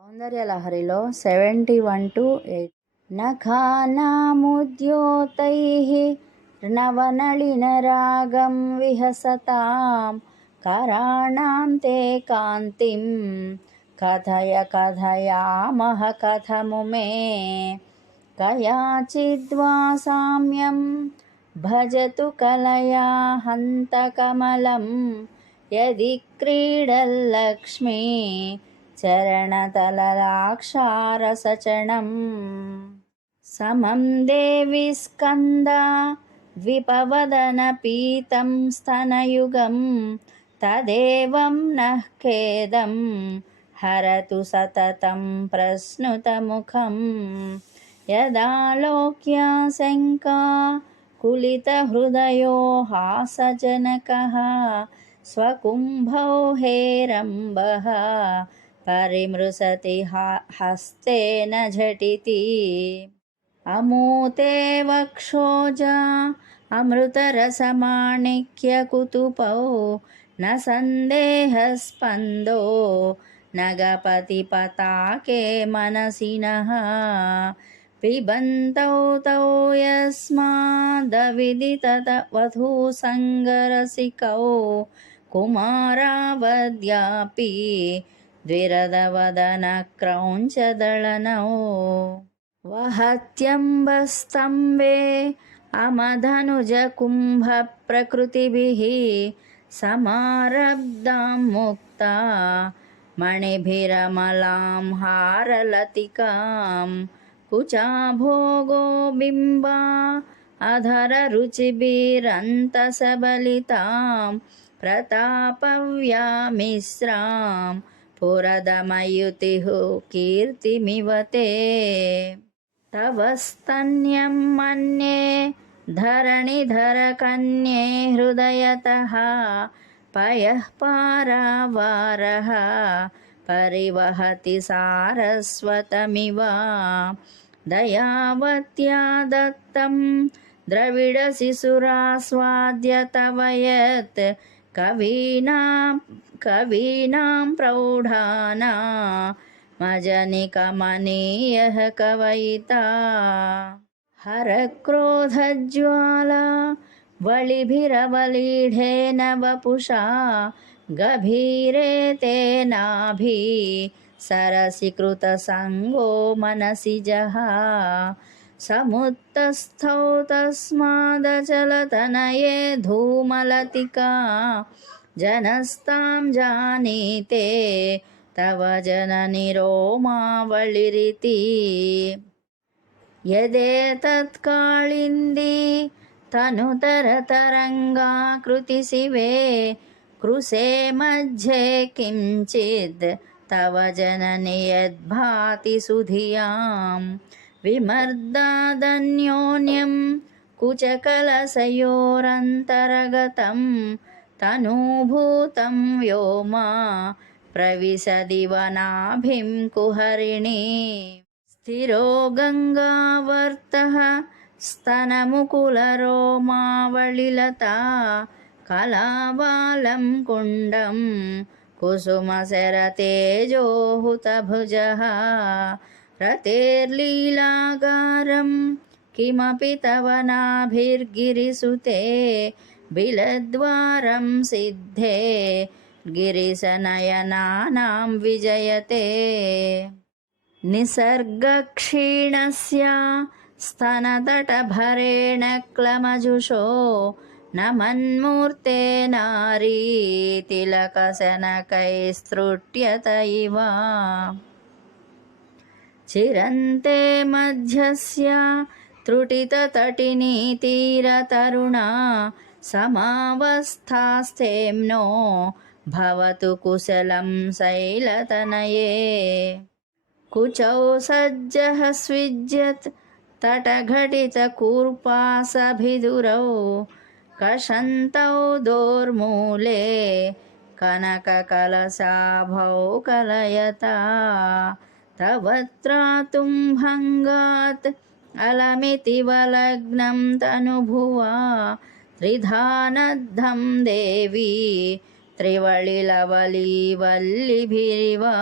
సౌందర్యలహరిలో seventy one to eight నఖానాముద్యోతైः నవనళినరాగం విహసతాం कराणां ते कान्तिं कथय कथयामः कथमु मे कयाचिद्वा साम्यं भजतु कलया हन्तकमलं यदि क्रीडल्लक्ष्मी चरणतललाक्षारसचणम् समं देवि स्कन्दा द्विपवदनपीतं स्तनयुगं तदेवं नः खेदं हरतु सततं प्रस्नुतमुखं यदालोक्याशङ्का कुलितहृदयो हासजनकः स्वकुम्भौ हेरम्बः परिमृशति हस्तेन झटिति अमूते वक्षोजा अमृतरसमाणिक्यकुतुपौ न सन्देहस्पन्दो नगपतिपताके मनसि नः पिबन्तौ तौ यस्मादविदितवधूसङ्गरसिकौ कुमारावद्यापि ದ್ವಿರದವದನ ಕ್ರೌಂಚದಳನವು ವಹತ್ಯಂಬಸ್ತಂಬೆ ಅಮಧನುಜ ಕುಂಭ ಪ್ರಕೃತಿಭಿಃ ಸಮಾರಬ್ಧಾಂ ಮುಕ್ತ ಮಣಿಭಿರಮಲಾಂ ಹಾರಲತಿಕಾಂ ಕುಚಾಭೋಗೋ ಬಿಂಬಾ ಅಧರ ರುಚಿಭಿರಂತಸಬಲಿತಾಂ ಪ್ರತಾಪವ್ಯಾಮಿಸ್ರಾಂ पुरदमयुतिः कीर्तिमिव ते। तव स्तन्यं मन्ये धरणिधरकन्ये हृदयतः पयः पारावारः परिवहति सारस्वतमिव। दयावत्या दत्तं द्रविडशिशुरास्वाद्य तव यत् कवीनां कवीनां प्रौढाना मजनिकमनीयः कवयिता हरक्रोधज्वाला वलिभिरवलीढेन वपुषा गभीरे तेनाभि सरसीकृतसङ्गो मनसि जहा समुत्तस्थौ तस्मादचलतनये धूमलतिका। जनस्तां जानीते तव जननि रोमावळिरिति यदेतत्काळिन्दी तनुतरतरङ्गाकृतिशिवे कृशे मध्ये किञ्चिद् तव जननि यद्भाति सुधियां विमर्दादन्योन्यं कुचकलशयोरन्तरगतं तनूभूतं व्योमा प्रविशदिवनाभिं कुहरिणी स्थिरो गङ्गावर्तः स्तनमुकुलरोमावळिलता कलाबालं कुण्डं कुसुमशरतेजोहुतभुजः रतेर्लीलागारं किमपि तव नाभिर्गिरिसुते बिलद्वारं सिद्धे गिरिशनयनानां विजयते। निसर्गक्षीणस्य स्तनतटभरेण क्लमजुषो न मन्मूर्ते नारी तिलकशनकैस्तृट्यत इव चिरन्ते मध्यस्य त्रुटिततटिनीतीरतरुणा समावस्थास्तेम्नो भवतु कुशलं शैलतनये कुचौ सज्जः स्विज्यत् तटघटितकूर्पासभिदुरौ कषन्तौ दोर्मूले कनककलशाभौ कलयता तवत्रातुं भङ्गात् अलमिति वलग्नं तनुभुवा त्रिधानद्धं देवी त्रिवळिलवलीवल्लिभिरिवा